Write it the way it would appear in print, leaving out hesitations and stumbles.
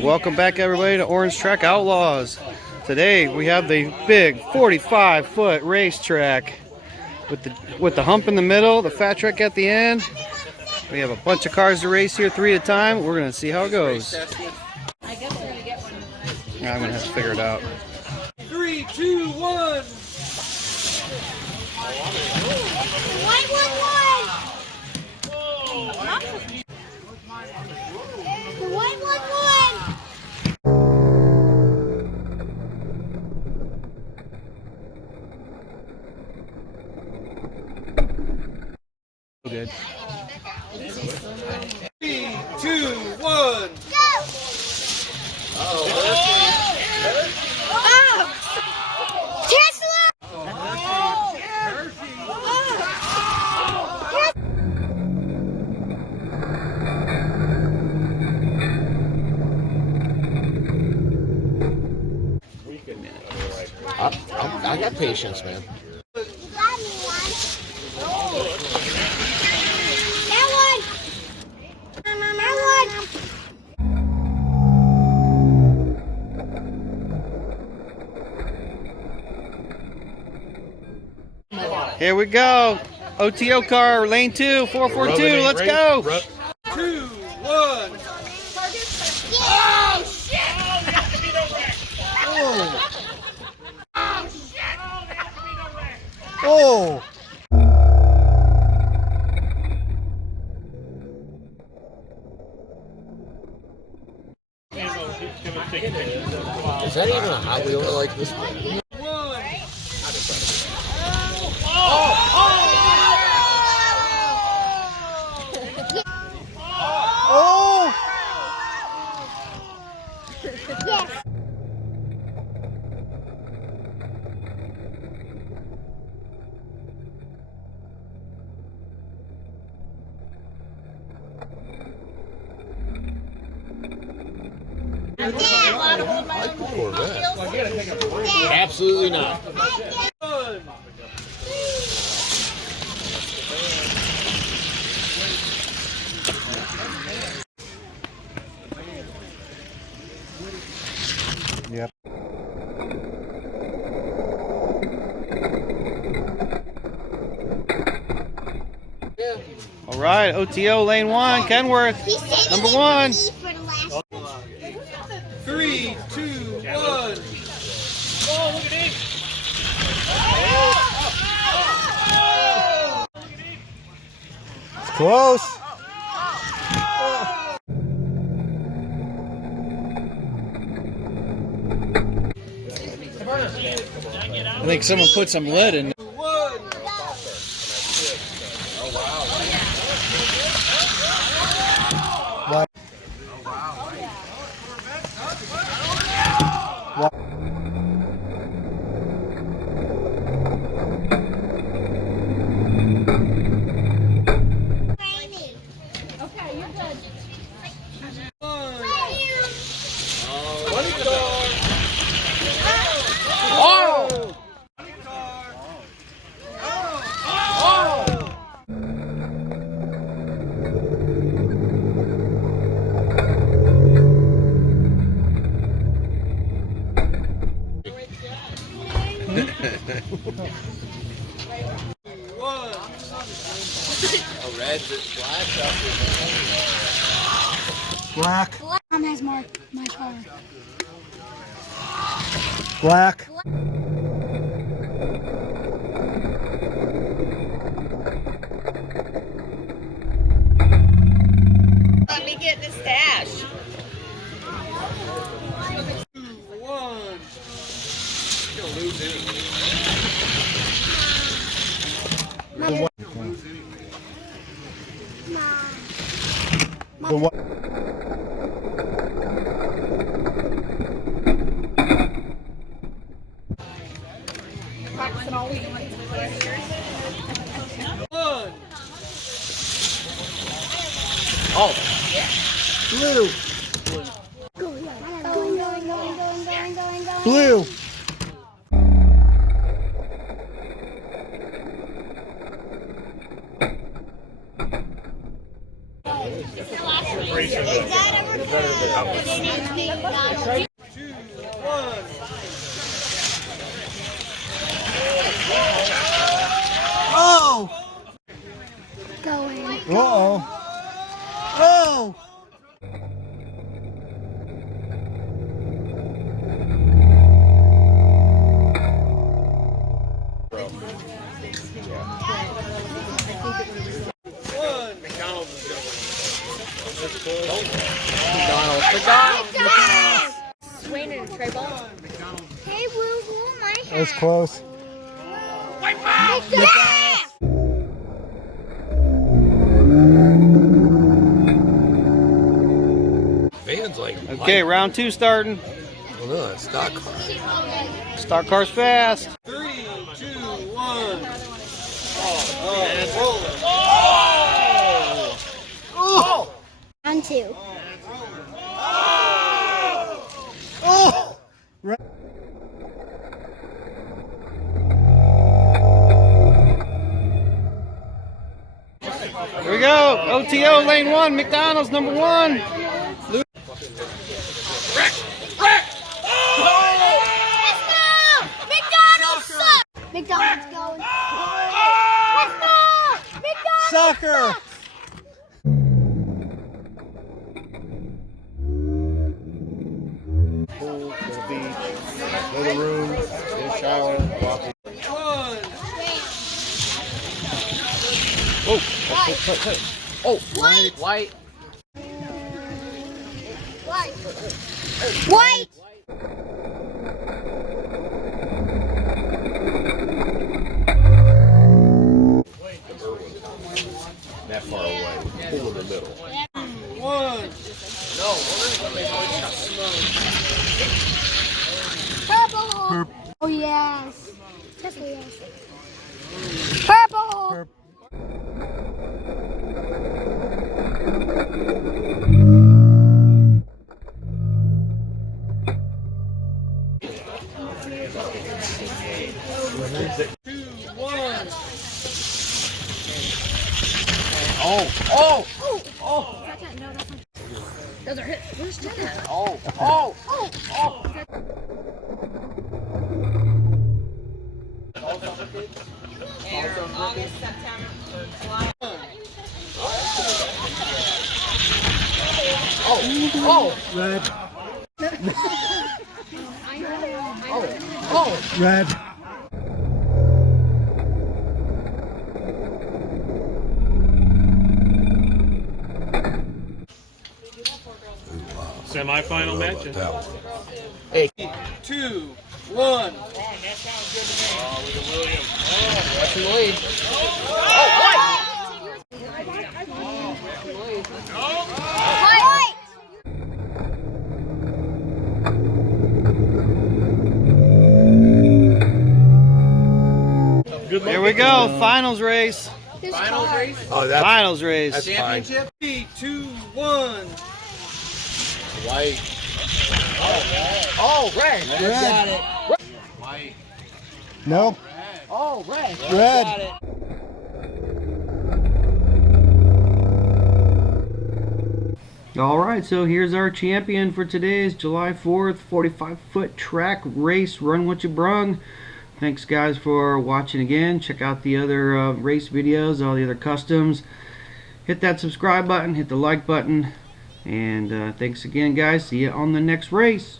Welcome back, everybody, to Orange Track Outlaws. Today we have the big 45-foot racetrack with the hump in the middle, the fat track at the end. We have a bunch of cars to race here, 3 at a time. We're gonna see how it goes. Yeah, I'm gonna have to figure it out. 3, 2, 1. Good. 3, 2, 1. I got patience, man. Here we go. OTO car, lane 2, 442. Let's go. 2, 1. Oh, shit! Oh, there has to be no wreck. Oh, shit! Oh, there has to be no wreck. Oh! Is that even a Hot Wheel like this one? Oh! Yes. Absolutely not. Yep. All right, OTO lane 1, Kenworth, number 1. 3, 2, 1. Oh, look at this. It's close. I think someone put some lead in. Black. Mom has my car. Black. Let me get the stash. 2, 1. The one. Oh. Blue. Going. Blue. It's the last Oh! Going. Uh-oh. Oh! Swain and Trey Ball. Hey, woo woo, my hat. That's close. Van's like, Okay, round 2 starting. oh, no, it's stock car. Stock car's fast. 3, 2, 1. And roll it. On 2. Here we go. OTO lane 1, McDonald's number 1. McDonald's sucks. McDonald's going. Let's go. McDonald's. Sucker. Pool, to the beach, go to the room, get a shower, walk. 1. Oh, white. White. White. That far away. Pool in the middle. 1. Purple. Oh, yes. Purple, yes. Purple. Those are hits. Where's Jenna? And August, September, July. Red. Oh. Red. Semi-final match. 2, 1. That sounds good to me. Oh, look at William. That's in the lead. White. Here we go. Finals race. Final race. Oh, that's Finals race. fine. Championship. 3, 2, 1. White. Oh, red. Red. Got it. No. Oh, red. Red. Got it. All right, so here's our champion for today's July 4th 45-foot track race. Run what you brung. Thanks, guys, for watching again. Check out the other race videos, all the other customs. Hit that subscribe button, hit the like button. And thanks again, guys. See you on the next race.